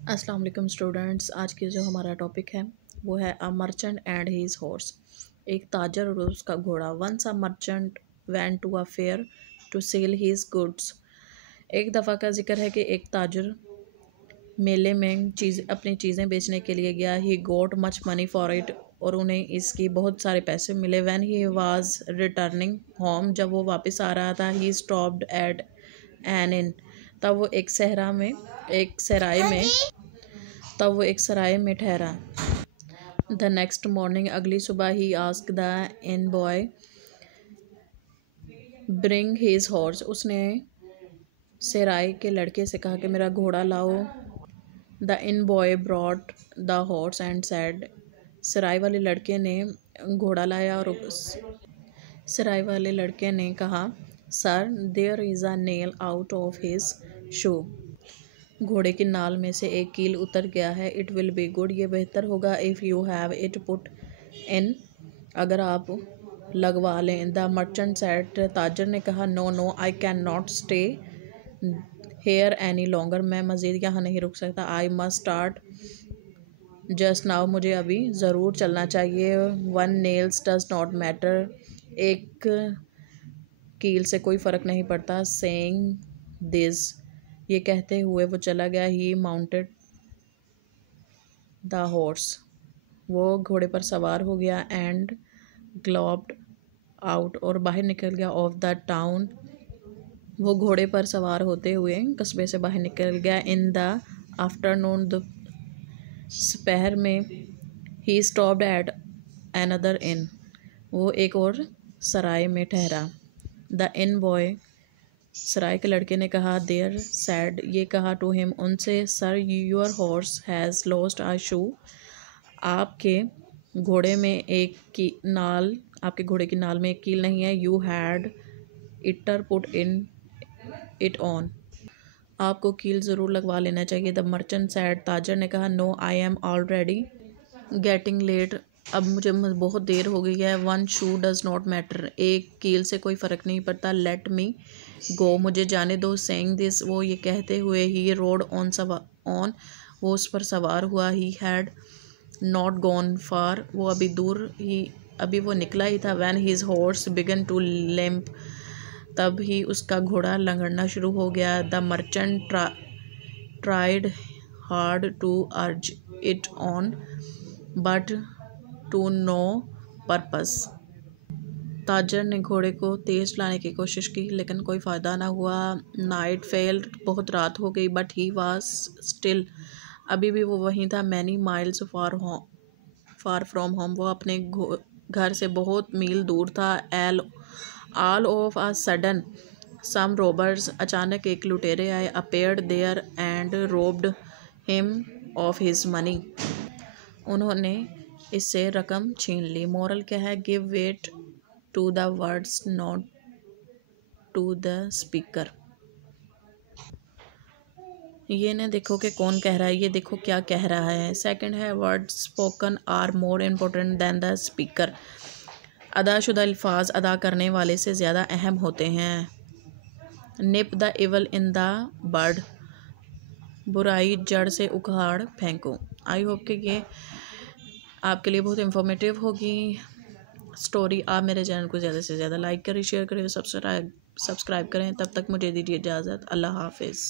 अस्सलाम वालेकुम स्टूडेंट्स। आज की जो हमारा टॉपिक है वो है a merchant and his horse. एक ताजर और उसका घोड़ा। Once a merchant went to a fair to sell his goods. एक दफ़ा का जिक्र है कि एक ताजर मेले में अपनी चीज़ें बेचने के लिए गया। ही गोट मच मनी फॉर इट, और उन्हें इसकी बहुत सारे पैसे मिले। When he was returning home, जब वो वापस आ रहा था, ही स्टॉप्ड एट एन इन, तब वो एक सराय में तब वो एक सराय में ठहरा। द नेक्स्ट मॉर्निंग, अगली सुबह, he ask the inn boy bring his horse. उसने सराय के लड़के से कहा कि मेरा घोड़ा लाओ। The inn boy brought the horse and said. सराय वाले लड़के ने घोड़ा लाया और सराय वाले लड़के ने कहा, sir, there is a nail out of his shoe. घोड़े की नाल में से एक कील उतर गया है। इट विल बी गुड, ये बेहतर होगा। If you have it put in, अगर आप लगवा लें। द मर्चेंट सेट, ताजर ने कहा, no no, I can not stay here any longer, मैं मज़ीद यहाँ नहीं रुक सकता। I must start just now, मुझे अभी ज़रूर चलना चाहिए। One nails does not matter, एक कील से कोई फ़र्क नहीं पड़ता। सेइंग दिस, ये कहते हुए वो चला गया। ही माउंटेड द हॉर्स, वो घोड़े पर सवार हो गया। एंड ग्लॉब्ड आउट, और बाहर निकल गया। ऑफ द टाउन, वो घोड़े पर सवार होते हुए कस्बे से बाहर निकल गया। इन द आफ्टरनून, दोपहर में, he stopped at another in, वो एक और सराय में ठहरा। द इन बॉय, सराय के लड़के ने कहा, देयर सैड, ये कहा टू हिम, उनसे, sir, your horse has lost a shoe, आपके घोड़े में आपके घोड़े की नाल में एक कील नहीं है। You had hitter put in it on, आपको कील ज़रूर लगवा लेना चाहिए। द मर्चेंट सैड, ताजर ने कहा, no, I am already getting late, अब मुझे बहुत देर हो गई है। One shoe does not matter, एक कील से कोई फ़र्क नहीं पड़ता। लेट मी गो, मुझे जाने दो। सेइंग दिस, वो ये कहते हुए, ही रोड ऑन, वो उस पर सवार हुआ। He had not gone far, वो अभी वो निकला ही था। When his horse began to limp, तब ही उसका घोड़ा लंगड़ना शुरू हो गया। The merchant tried hard to urge it on, but to no purpose, ताजर ने घोड़े को तेज़ चलाने की कोशिश की, लेकिन कोई फ़ायदा ना हुआ। नाइट फेल, बहुत रात हो गई। बट ही वाज स्टिल, अभी भी वो वहीं था। Many miles far from home, वो अपने घर से बहुत मील दूर था। All of a sudden some robbers, अचानक एक लुटेरे आए। Appeared there and robbed him of his money, उन्होंने इससे रकम छीन ली। मोरल क्या है? Give weight to the words, not to the speaker. ये ना देखो कि कौन कह रहा है, ये देखो क्या कह रहा है। सेकंड है, words spoken are more important than the speaker, अदाशुदा अल्फाज अदा करने वाले से ज़्यादा अहम होते हैं। Nip the evil in the bud, बुराई जड़ से उखाड़ फेंको। आई होप कि ये आपके लिए बहुत इंफॉर्मेटिव होगी स्टोरी। आप मेरे चैनल को ज़्यादा से ज़्यादा लाइक करें, शेयर करें, सब्सक्राइब करें। तब तक मुझे दीजिए इजाज़त। अल्लाह हाफिज़।